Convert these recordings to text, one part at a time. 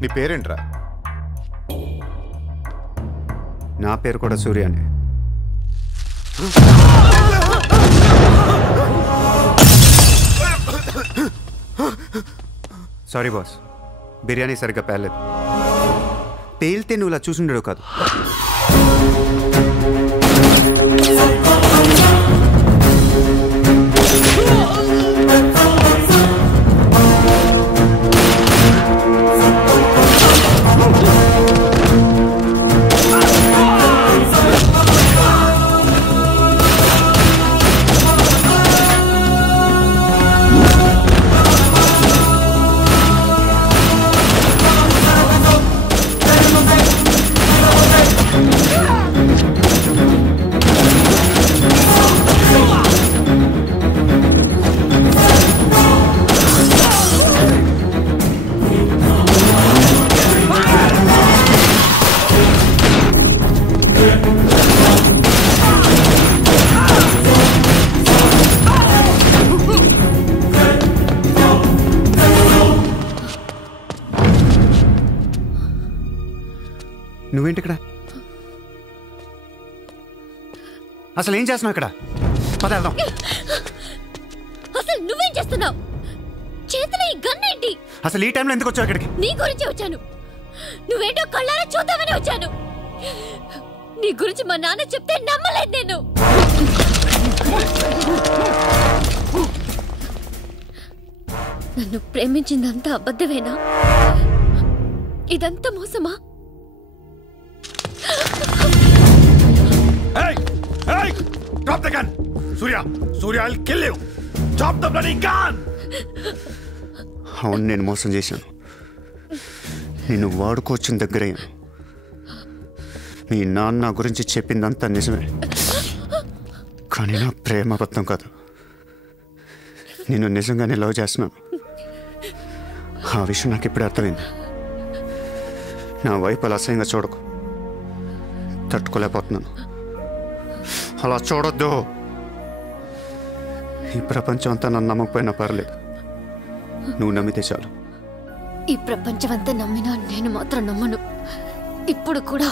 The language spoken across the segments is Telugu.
నీ పేరేంట్రా? నా పేరు కూడా సూర్య అండి. సారీ బాస్, బిర్యానీ సరిగ్గా పేర్లేదు. పేలితే నువ్వు ఇలా చూసుండడు కాదు. నువ్వేంటి ఇక్కడ? అసలు ఏం చేస్తున్నావు ఇక్కడ? పద వెళ్దాం. అసలు నువ్వేం చేస్తున్నావు? చేతిలో ఈ గన్ ఏంటి? అసలు ఈ టైంలో ఎందుకు వచ్చావు ఇక్కడికి? నీ గురించి వచ్చాను. నువ్వేంటో కళ్ళారా చూద్దామని వచ్చాను. నీ గురించి మా నాన్న చెప్తే నమ్మలేదు నేను. నన్ను ప్రేమించిందంతా అబద్ధమేనా? ఇదంతా మోసమా? Hey! Hey! Drop the gun! Surya! Surya, I'll kill you! Drop the bloody gun! అవును, నేను మోసం చేశాను. నేను వాడుకోవచ్చిన దగ్గరయ్యాను. మీ నాన్న గురించి చెప్పిందంతా నిజమే, కానీ నా ప్రేమ అబద్ధం కాదు. నేను నిజంగానే లవ్ చేస్తున్నాను. ఆ విషయం నాకు ఇప్పుడే అర్థమైంది. నా వైపు అలా అసహ్యంగా చూడకు. తట్టుకోలేకపోతున్నాను. అలా చూడొద్దు. ఈ ప్రపంచం అంతా నన్ను నమ్మకపోయినా పర్లేదు, నువ్వు నమ్మితే చాలు. ఈ ప్రపంచం అంతా నమ్మినా నేను మాత్రం నమ్మను. ఇప్పుడు కూడా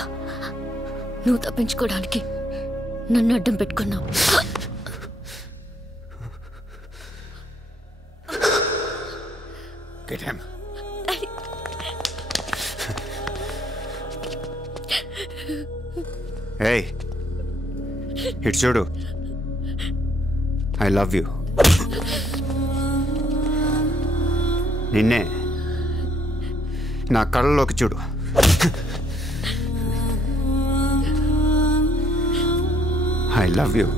నువ్వు తప్పించుకోవడానికి నన్ను అడ్డం పెట్టుకున్నావు. Get him. Hey, ఇటు చూడు. I love you. నిన్నే నా కళ్ళలోకి చూడు. I love you.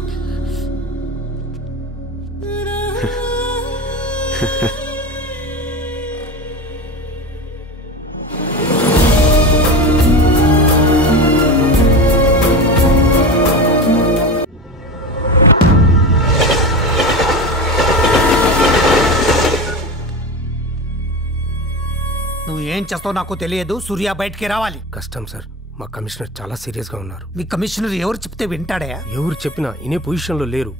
ఏం చేస్తావు నాకు తెలియదు. సూర్య బయటికి రావాలి. కష్టం సార్, మా కమిషనర్ చాలా సీరియస్ గా ఉన్నారు. మీ కమిషనర్ ఎవరు చెప్తే వింటాడా? ఎవరు చెప్పినా ఇనే పొజిషన్ లో లేరు.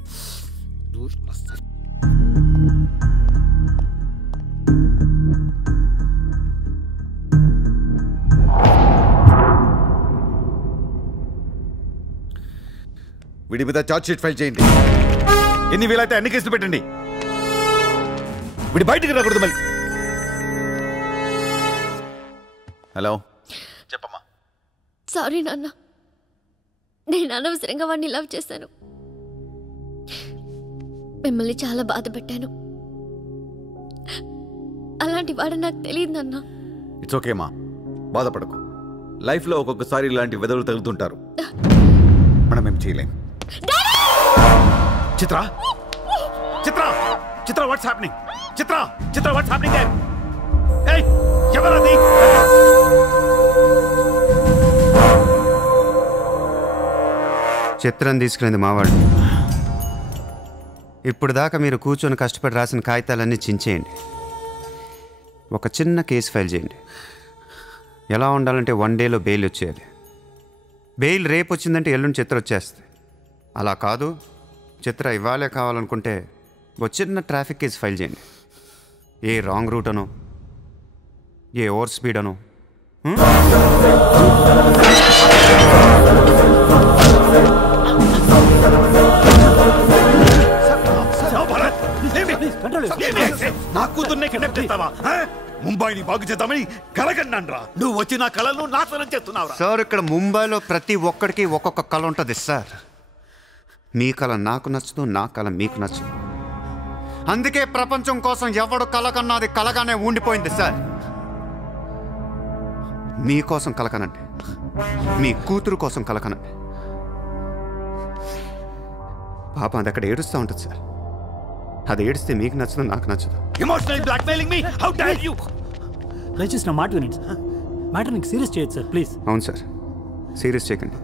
వీడి మీద ఛార్జ్ షీట్ ఫైల్ చేయండి. ఎన్ని వీలైతే అన్ని కేసులు పెట్టండి. వీడి బయటికి రాకూడదు మళ్ళీ. హలో, చెప్పమ్మా. సారీ నాన్న, నేను అనవసరంగా వాడిని లవ్ చేశాను. మిమ్మల్ని చాలా బాధ పెట్టాను. అలాంటి వాడు నాకు తెలియదు నాన్న. ఇట్స్ ఓకే మా, బాధపడకు. లైఫ్లో ఒక్కొక్కసారి ఇలాంటి వెదవులు తగులుతుంటారు. మనం ఏం చేయలేం. Chitra, Chitra, Chitra, what's happening? Chitra, Chitra, what's happening there? ఏయ్, ఎవరది? చిత్రం తీసుకునేది మావాడు. ఇప్పుడు దాకా మీరు కూర్చొని కష్టపడి రాసిన కాగితాలన్నీ చించేయండి. ఒక చిన్న కేసు ఫైల్ చేయండి. ఎలా ఉండాలంటే 1 డేలో బెయిల్ వచ్చేయాలి. బెయిల్ రేపు వచ్చిందంటే ఎల్లుండి చిత్ర వచ్చేస్తుంది. అలా కాదు, చిత్ర ఇవ్వాలే కావాలనుకుంటే ఒక చిన్న ట్రాఫిక్ కేసు ఫైల్ చేయండి. ఏ రాంగ్ రూట్ అనో, ఏ ఓవర్ స్పీడ్ అనో, నా కూతుర్నే కిడ్నాప్ చేస్తావా? ముంబైని బాగు చేద్దామని కలగన్నాను రా. నువ్వు వచ్చి నా కళను నాశనం చేస్తున్నావు సార్. ఇక్కడ ముంబైలో ప్రతి ఒక్కడికి ఒక్కొక్క కళ ఉంటుంది సార్. మీ కళ నాకు నచ్చదు, నా కళ మీకు నచ్చదు. అందుకే ప్రపంచం కోసం ఎవడు కళ కన్నా అది కలగానే ఉండిపోయింది సార్. మీకోసం కలకనండి, మీ కూతురు కోసం కలకనండి. పాప అది అక్కడ ఏడుస్తూ ఉంటుంది సార్. అది ఏడిస్తే మీకు నచ్చదు, నాకు నచ్చదు. Emotional blackmailing me. How dare you! దయచేసి నా మాట వినండి సార్. మ్యాటర్ నీకు సీరియస్ చేయొచ్చు సార్, ప్లీజ్. అవును సార్, సీరియస్ చేయకండి.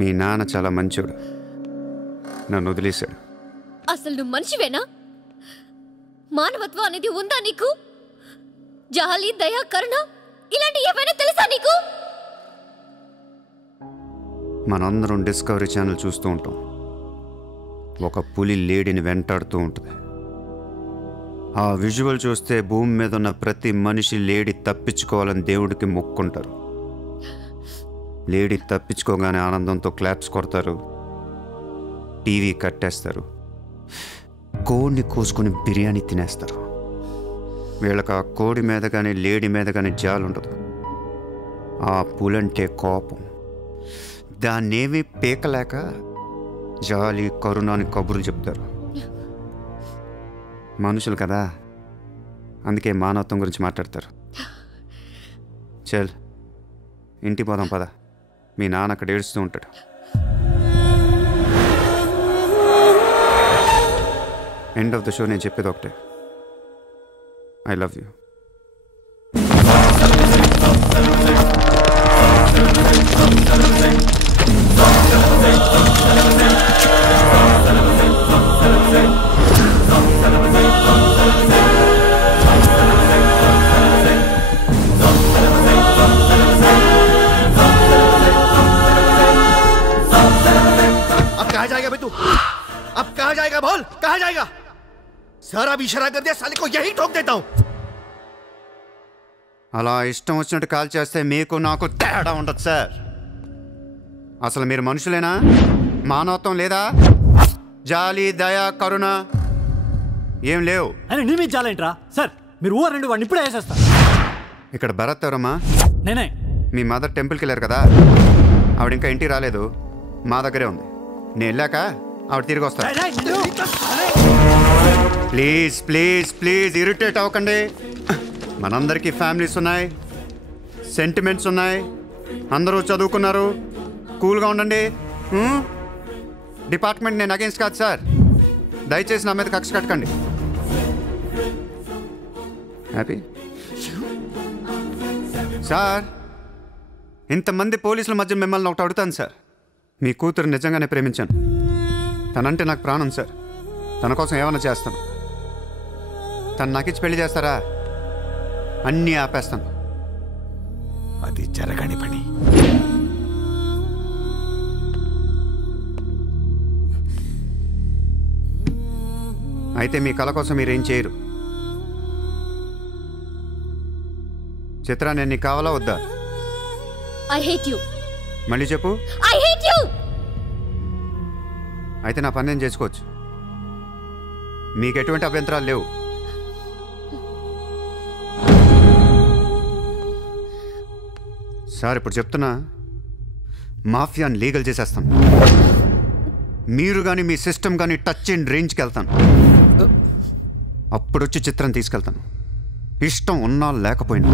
మీ నాన్న చాలా మంచోడు, నన్ను వదిలేశాడు. అసలు నువ్వు మనిషివేనా? మానవత్వం అనేది ఉందా నీకు? జాలి, దయ, కరుణ ఇలాంటి ఏమైనా తెలుసా నీకు? మనందరం డిస్కవరీ ఛానల్ చూస్తూ ఉంటాం. ఒక పులి లేడీని వెంటాడుతూ ఉంటుంది. ఆ విజువల్ చూస్తే భూమి మీద ఉన్న ప్రతి మనిషి లేడీ తప్పించుకోవాలని దేవుడికి మొక్కుంటారు. లేడీ తప్పించుకోగానే ఆనందంతో క్లాప్స్ కొడతారు, టీవీ కట్టేస్తారు, కోడిని కోసుకొని బిర్యానీ తినేస్తారు. వీళ్ళకి ఆ కోడి మీద కానీ లేడీ మీద కానీ జాలి ఉండదు. ఆ పులంటే కోపం. దాన్నేమీ పీకలేక జాలి, కరుణ అని కబుర్లు చెప్తారు. మనుషులు కదా, అందుకే మానవత్వం గురించి మాట్లాడతారు. చల్ ఇంటికి పోదాం పద. మీ నాన్న అక్కడ ఏడుస్తూ ఉంటాడు. ఎండ్ ఆఫ్ ద షో నేను చెప్పేది ఒకటే, ఐ లవ్ యూ. अब कहाँ जाएगा बोल, कहाँ जाएगा? सर अब इशारा कर दिया, साले को यही ठोक देता हूँ. అలా ఇష్టం వచ్చినట్టు కాల్ చేస్తే మీకు నాకు తేడా ఉండదు సార్. అసలు మీరు మనుషులేనా? మానవత్వం లేదా? జాలి, దయ, కరుణ ఏం లేవు. అని నీ మీద జాలేంట్రా సార్? మీరు ఊరు రెండు వాడిని ఇప్పుడే వేసేస్తా. ఇక్కడ భరత్ ఎవరమ్మా? నేనే. మీ మదర్ టెంపుల్కి వెళ్ళారు కదా, ఆవిడ ఇంకా ఇంటికి రాలేదు, మా దగ్గరే ఉంది. నేను వెళ్ళాక ఆవిడ తిరిగి వస్తాను. ప్లీజ్ ప్లీజ్ ప్లీజ్ ఇరిటేట్ అవ్వకండి. మనందరికీ ఫ్యామిలీస్ ఉన్నాయి, సెంటిమెంట్స్ ఉన్నాయి, అందరూ చదువుకున్నారు. కూల్గా ఉండండి. డిపార్ట్మెంట్ నేను అగేన్స్ట్ కాదు సార్. దయచేసి నా మీద కక్ష కట్టకండి. Happy sir? ఇంతమంది పోలీసుల మధ్య మిమ్మల్ని ఒకటి అడుగుతాను సార్. మీ కూతురు నిజంగానే ప్రేమించాను. తనంటే నాకు ప్రాణం సార్. తన కోసం ఏమైనా చేస్తాను. తను నాకు ఇచ్చి పెళ్లి చేస్తారా? అన్నీ ఆపేస్తాను. అది జరగని పని. అయితే మీ కళ కోసం మీరేం చేయరు. చిత్ర, నేను నీకు కావాలా వద్దా? I hate you. మళ్ళీ చెప్పు. I hate you. అయితే నా పని నేను చేసుకోవచ్చు. మీకు ఎటువంటి అభ్యంతరాలు లేవు. సార్ ఇప్పుడు చెప్తున్నా, మాఫియాని లీగల్ చేసేస్తాను. మీరు కానీ మీ సిస్టమ్ కానీ టచ్ అండ్ రేంజ్కి వెళ్తాను. అప్పుడు వచ్చి చిత్రం తీసుకెళ్తాను. ఇష్టం ఉన్నా లేకపోయినా.